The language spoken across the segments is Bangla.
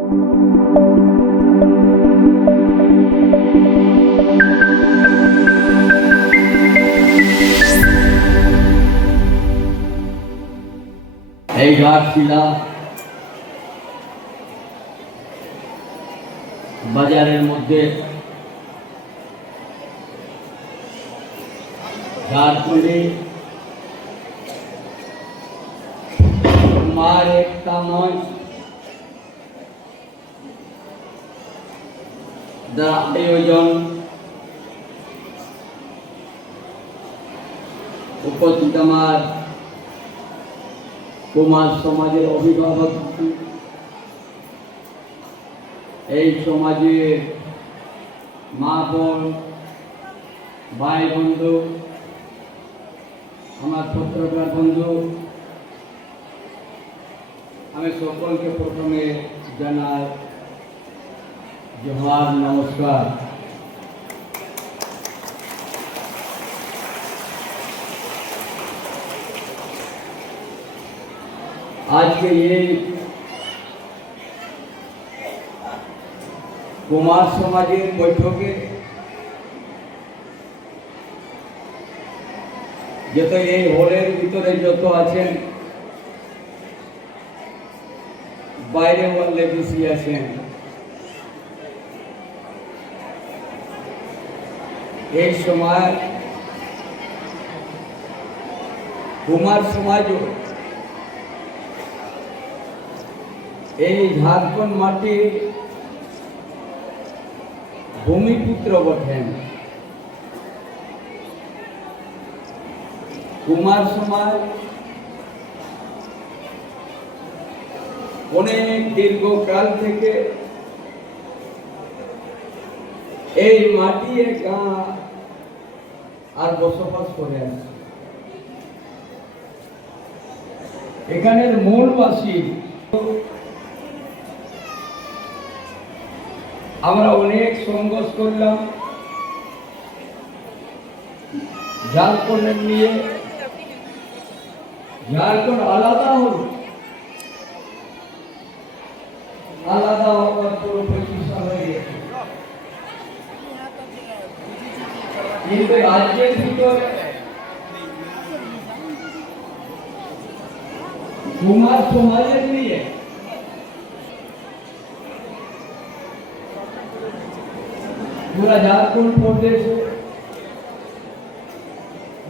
এই ঘাটশিলা বাজারের মধ্যে ঝাড়খণ্ডে মার একটা মঞ্চ দ্বারা আয়োজন উপস্থিত আমার কুমার সমাজের অভিভাবক, এই সমাজের মা বোন ভাই বন্ধু, আমার পত্রকার বন্ধু, আমি সকলকে প্রথমে জানাই জোহার, নমস্কার। আজকে এই কুমার সমাজের বৈঠকে যত এই হলের ভিতরে যত আছেন, বাইরে বললে বেশি আছেন, এই সময় কুমার সমাজও এই ঝাড়খণ্ড মাটির ভূমিপুত্র বটেন। কুমার সমাজ অনেক দীর্ঘকাল থেকে এই মাটি গাঁ আর বসবাস করে আসছে। এখানের মূলবাসী আমরা অনেক সংঘর্ষ করলাম ঝাড়খণ্ডের নিয়ে। ঝাড়খণ্ড আলাদা হল, আলাদা হওয়ার পুরো 25 সাল হয়ে গেছে, কিন্তু রাজ্যের ভিতরে কুমার সমাজের নিয়ে পুরা ঝাড়খণ্ড প্রদেশে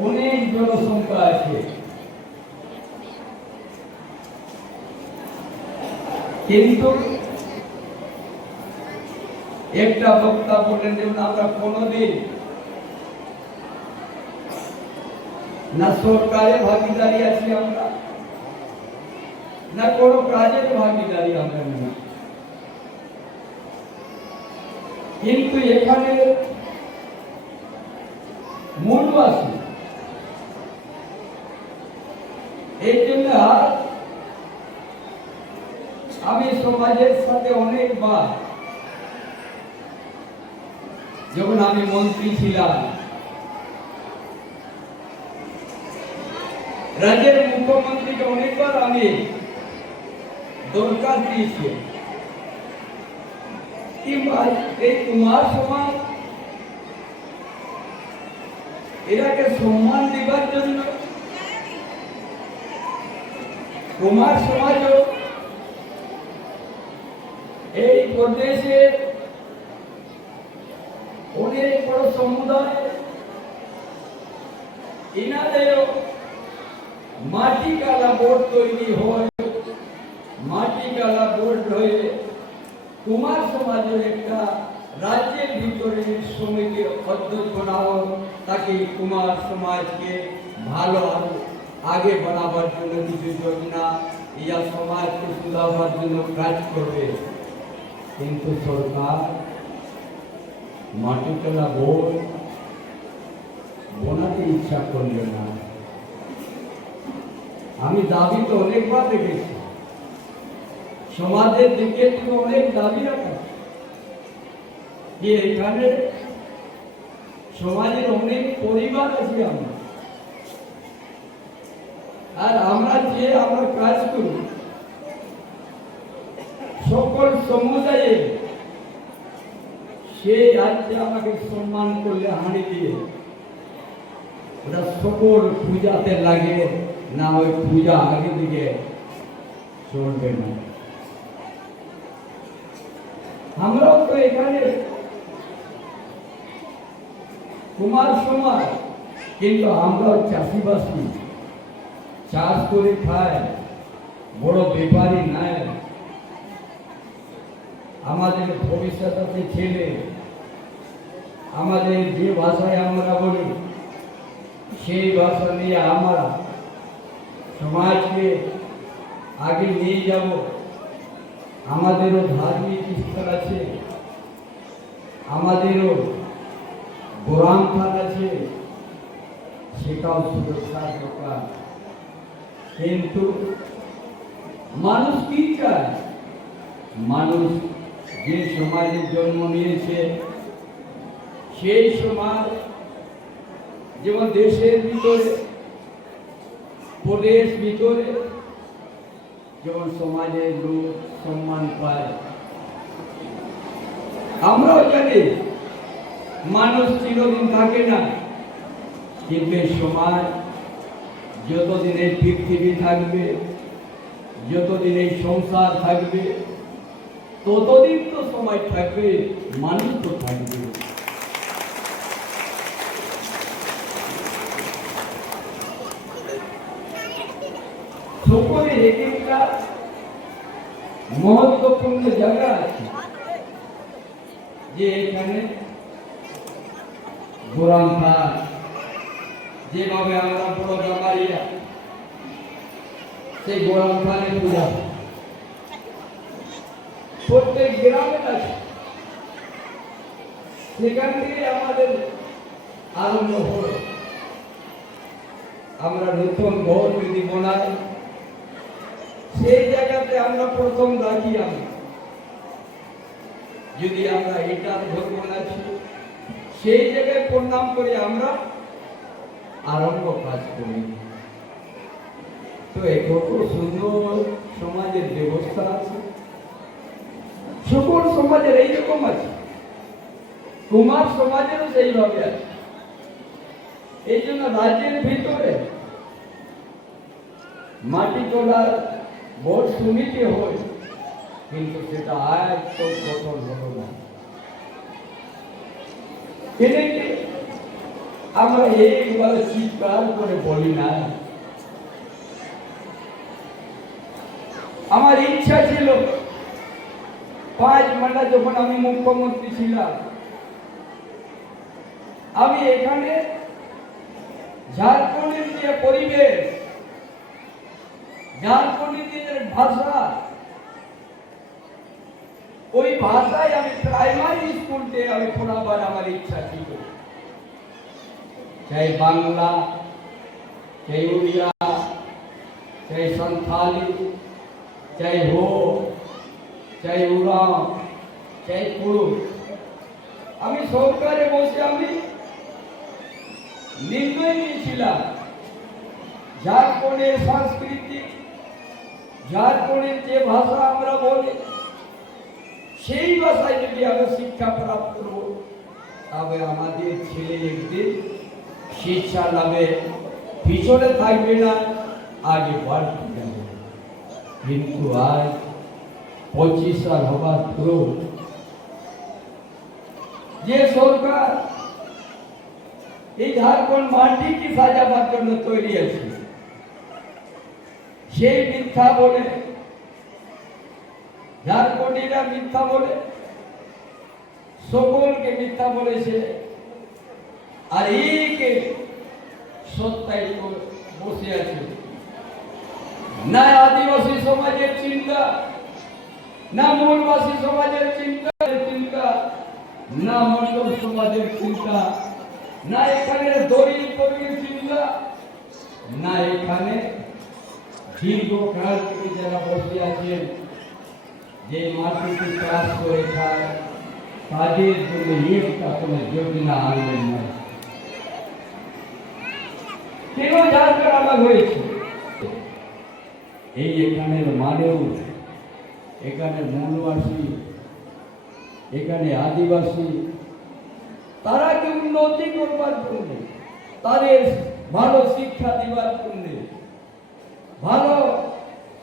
অনেক জনসংখ্যা আছে, কিন্তু একটা বক্তা বললেন যে আমরা কোনোদিন না সরকারের ভাগিদারি আছি আমরা, না কোনো কাজের ভাগিদারি আমরা নেই, কিন্তু এখানে মূলবাসী এই জন্য আমি সমাজের সাথে অনেকবার, যখন আমি মন্ত্রী ছিলাম, রাজ্যের মুখ্যমন্ত্রীকে অনেকবার আমি দরকার দিয়েছি কি এই কুমার সমাজ এটাকে সম্মান দেবার জন্য কুমার সমাজও এই প্রদেশে অনেক বড় সমুদায়, এনাদেরও মাটি কালা বোর্ড তৈরি হয়, মাটি কালা বোর্ড হয়ে কুমার সমাজের একটা রাজ্যের ভিতরে সমিতির অধ্যক্ষ বানাও, তাকে কুমার সমাজকে ভালো আগে বাড়াবার জন্য কিছু যোজনা ইয়া সমাজকে সুধারবার জন্য কাজ করবে। কিন্তু সরকার মাটি কালা বোর্ড বানাতে ইচ্ছা করবে না। আমি দাবি তো অনেকবার দেখেছি, সমাজের দিকে থেকে অনেক দাবি রাখা যে এখানে সমাজের অনেক পরিবার আছে আমরা, আর আমরা যে আমরা কাজ করি সকল সমুদায়ে সে আজকে আমাকে সম্মান করলে হাঁড়ি দিয়ে ওরা সকল পূজাতে লাগে না, ওই পূজা আগে দিকে চলবে না। আমরাও তো এখানে কুমার সমাজ, কিন্তু আমরাও চাষিবাসী, চাষ করে খায়, বড় ব্যাপারী নাই। আমাদের ভবিষ্যৎ আছে ছেলে, আমাদের যে ভাষায় আমরা বলি সেই ভাষা নিয়ে আমরা সমাজকে আগে নিয়ে যাব। আমাদেরও ধার্মিক স্থল আছে, আমাদেরও গোরামখান আছে, সেটাও সুরক্ষার দরকার। কিন্তু মানুষ কি চায়? মানুষ যে সমাজে জন্ম নিয়েছে সেই সমাজ, যেমন দেশের ভিতরে প্রদেশ ভিতরে যেমন সমাজের লোক সম্মান পায়, আমরাও জানি মানুষ চিরদিন থাকে না, কিন্তু এই সমাজ যতদিন এই পৃথিবী থাকবে, যতদিন এই সংসার থাকবে, ততদিন তো সময় থাকবে, মানুষ তো থাকবে। সকলে এক একটা মহত্বপূর্ণ জায়গা আছে, যে এখানে গোরামখান, যেভাবে আমরা বড় গামারিয়া, সেই গোরামখানের পূজা প্রত্যেক গ্রামে আছে। সেখান থেকে আমাদের আরম্ভ হল। আমরা নতুন ঘর যদি বানাই, সেই জায়গাতে আমরা প্রথম রাখি। আমরা যদি আমরা এটার ঘর বানাচ্ছি, সেই জায়গায় প্রণাম করে আমরা আরম্ভ কাজ করি। তো কত সুন্দর সমাজের ব্যবস্থা আছে, সকল সমাজের এইরকম আছে, কুমার সমাজেরও সেইভাবে আছে। এই জন্য রাজ্যের ভিতরে মাটি তোলার বোর্ড সমিতি হয়, কিন্তু সেটা আজ তো গঠন হলো না। আমরা এইবার চিৎকার করে বলি না। আমার ইচ্ছা ছিল 5 মাস যখন আমি মুখ্যমন্ত্রী ছিলাম, আমি এখানে ঝাড়খণ্ডের যে পরিবেশ, ঝাড়খণ্ডের যে ভাষা, ওই ভাষায় আমি প্রাইমারি স্কুলতে আমি পড়াবার আমার ইচ্ছা ছিল। চাই বাংলা, চাই উড়িয়া, চাই সান্থালি, চাই হো, চাই উরাও, চাই কুড়ু, আমি সরকারে বসে আমি নির্ণয় নিয়েছিলাম ঝাড়খণ্ডের সাংস্কৃতিক, ঝাড়খণ্ডের যে ভাষা আমরা বলি, সেই ভাষায় যদি আমরা শিক্ষা প্রাপ্ত করব, তবে আমাদের ছেলে একদিন শিক্ষা লাভে পিছনে থাকবে না, আগে বাড়তে যাবে। কিন্তু আজ 25 সাল হবার পরেও যে সরকার এই ঝাড়খণ্ড মাটিকে সাজাবার জন্য তৈরি আছে, সেই মিথ্যা বলে, ঝাড়খণ্ডীরা মিথ্যা বলে, সকলকে মিথ্যা বলেছে। আর এইকে সত্যায় বসে আছে। না আদিবাসী সমাজের চিন্তা, না মূলবাসী সমাজের চিন্তা, না মন্ডল সমাজের চিন্তা, না এখানে দলিল কবির চিন্তা, না এখানে দীর্ঘকাল থেকে যারা বসে আছেন, যে মাটিতে চাষ করে খায়, তাদের জন্য একটা কোনো যোজনা আনলেন না। কেন ঝাড়খণ্ড আলাদা হয়েছে? এই এখানের মানুষ এখানে মূলবাসী, এখানে আদিবাসী, তারা কি উন্নতি করবার জন্য, তাদের ভালো শিক্ষা দিবার জন্য, ভালো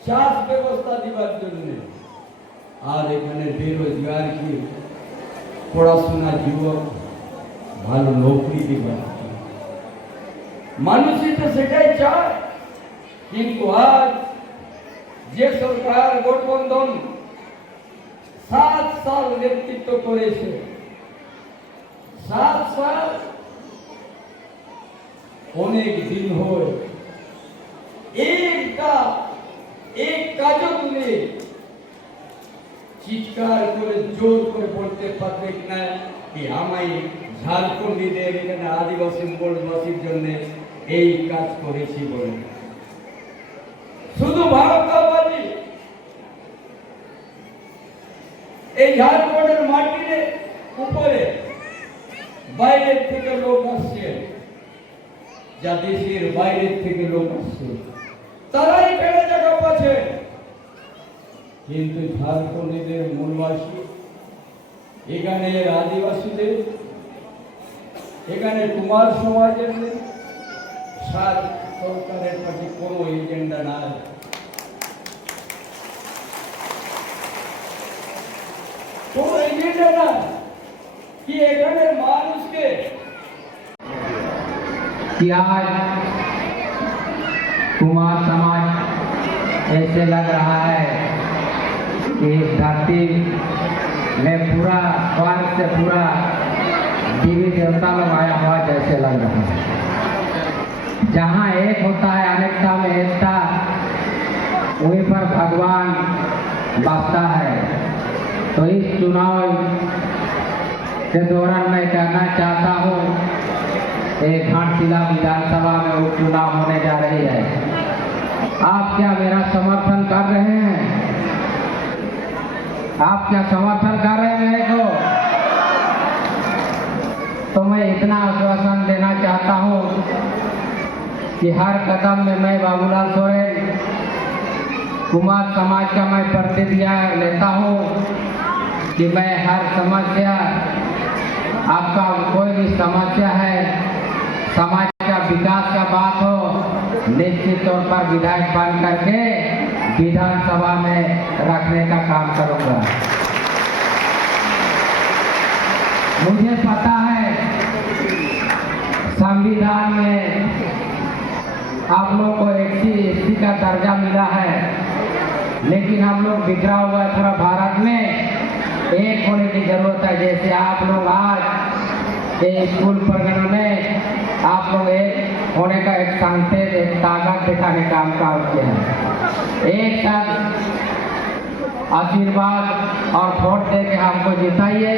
চাষ ব্যবস্থা দিবার জন্য, আর এখানে বেরোজগার কি পড়াশোনা যুবক ভালো নৌকরি দিবার মানুষই তো সেটাই চায়। কিন্তু আজ যে সরকার গঠবন্ধন 7 সাল নেতৃত্ব করেছে, 7 সাল অনেক দিন হয়, এক কাজও তুলে চিৎকার করে জোর করে বলতে পারবে না কি আমায় ঝাড়খণ্ডীদের এখানে আদিবাসী মূলবাসীর জন্য এই কাজ করেছি বলে। শুধু ভারতবাসী এই ঝাড়খণ্ডের মাটির উপরে বাইরের থেকে লোক আসছে, যা দেশের বাইরের থেকে লোক আসছে, তারাই এখানে জায়গা পাচ্ছে। কিন্তু ঝাড়খণ্ডীদের মূলবাসী, এখানে আদিবাসীদের, এখানে কুমার সমাজের সরকারের কাছে কোনো এজেন্ডা নাই। কোনো এজেন্ডা না कि এখানে মানুষকে कि आज कुमार समाज ऐसे लग रहा है कि इस धरती में पूरा स्वर्ग से पूरा देवी देवता लोग आया हुआ जैसे लग रहा है। जहाँ एक होता है अनेकता में एकता, वहीं पर भगवान बसता है। तो इस चुनाव के दौरान मैं कहना चाहता हूँ, एक घाटशिला विधानसभा में उपचुनाव होने जा रही है। आप क्या मेरा समर्थन कर रहे हैं? आप क्या समर्थन कर रहे हैं मेरे को? तो मैं इतना आश्वासन देना चाहता हूँ कि हर कदम में मैं बाबूलाल सोरेन कुमार समाज का मैं प्रतिज्ञा लेता हूँ कि मैं हर समस्या, आपका कोई भी समस्या है, समाज का विकास का बात हो, निश्चित तौर पर विधायक बन करके विधानसभा में रखने का काम करूंगा। मुझे पता है संविधान में आप लोग को SC का दर्जा मिला है, लेकिन हम लोग बिखरा हुआ है पूरा भारत में, एक होने की जरूरत है। जैसे आप लोग आज स्कूल प्रकरण में आप लोग एक होने का एक संकेत, एक ताकत दिखाने का काम किया है। एक साथ आशीर्वाद और वोट दे के हमको जिताइए।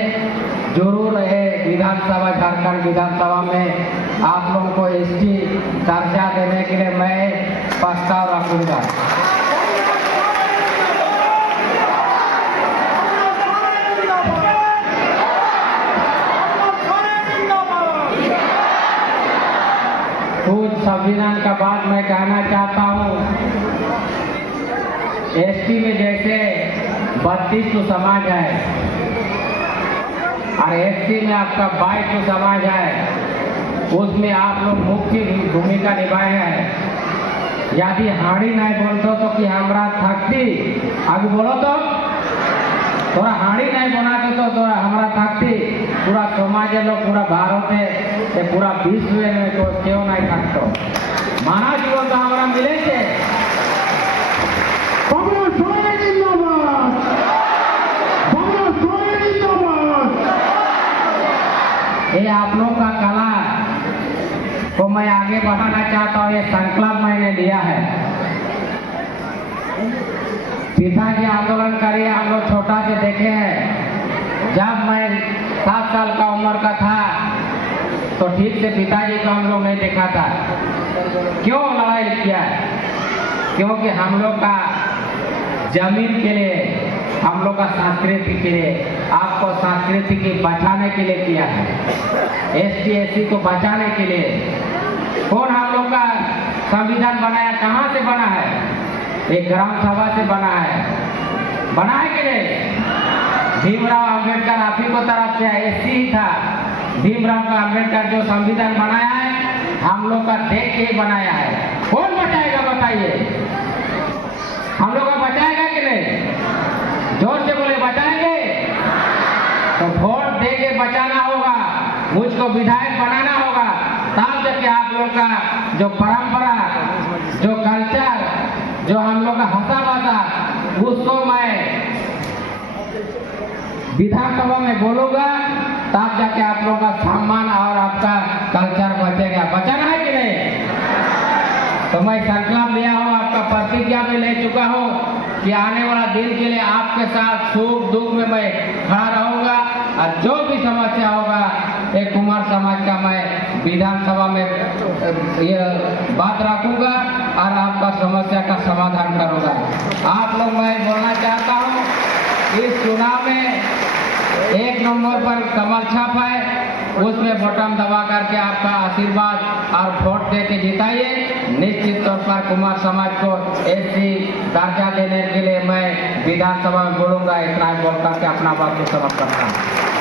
जरूर है विधानसभा, झारखंड विधानसभा में आप लोगों को ST दर्जा देने के लिए मैं प्रस्ताव रखूंगा। खुद संविधान का बात मैं कहना चाहता हूँ, ST में जैसे 32 समाज है और SC में आपका 22 समाज है, उसमें आप लोग मुख्य भूमिका निभाए हैं। यदि हाड़ी नहीं बोलते तो कि हमरा थकती, आगे बोलो तो थोड़ा हाड़ी नहीं बनाते तो थोड़ा हमरा थकती। पूरा समाज लोग, पूरा भारत है, पूरा विश्व में तो क्यों नहीं थकतो। मानव जीवन तो हमारा मिले थे। ये आप लोग का कला को मैं आगे बढ़ाना चाहता हूँ। ये संकल्प मैंने लिया है। पिताजी आंदोलन करिए, हम लोग छोटा से देखे हैं। जब मैं 7 साल का उम्र का था तो ठीक से पिताजी को हम लोग नहीं देखा था। क्यों लड़ाई किया? क्योंकि हम लोग का जमीन के लिए, हम लोग का संस्कृति के लिए, आपको संस्कृति की बचाने के लिए किया है। SC को बचाने के लिए कौन हम लोग का संविधान बनाया? कहाँ से बना है? एक ग्राम सभा से बना है। बनाए कि नहीं? भीमराव अंबेडकर आप ही को तरफ से एससी ही था। भीमराव का अंबेडकर जो संविधान बनाया है हम लोग का देख के बनाया है। कौन बचाएगा बताइए? हम लोग का बचाएगा कि नहीं? जोर से बोले बचाएंगे। तो वोट दे के बचाना होगा, मुझको विधायक बनाना होगा, तब जाके आप लोग का जो परंपरा, जो कल्चर, जो हम लोग का हंसा भाषा, उसको मैं विधानसभा में बोलूंगा, तब जाके आप लोग का सम्मान और आपका कल्चर बचेगा। बचाना है कि नहीं? तो मैं संकल्प लिया हूँ, आपका प्रतिज्ञा में ले चुका हूँ कि आने वाला दिन के लिए आपके साथ सुख दुख में मैं खड़ा रहूंगा और जो भी समस्या होगा एक कुमार समाज का मैं विधानसभा में ये बात रखूंगा और आपका समस्या का समाधान करूंगा। आप लोग मैं बोलना चाहता हूँ, इस चुनाव में 1 नंबर पर कमल छाप है, उसमें बटन दबा करके आपका आशीर्वाद और वोट दे के जिताइए। निश्चित तौर पर कुमार समाज को एससी दर्जा देने के लिए मैं विधानसभा में बोलूंगा। इतना बोल करके अपना बात को समाप्त करता हूँ।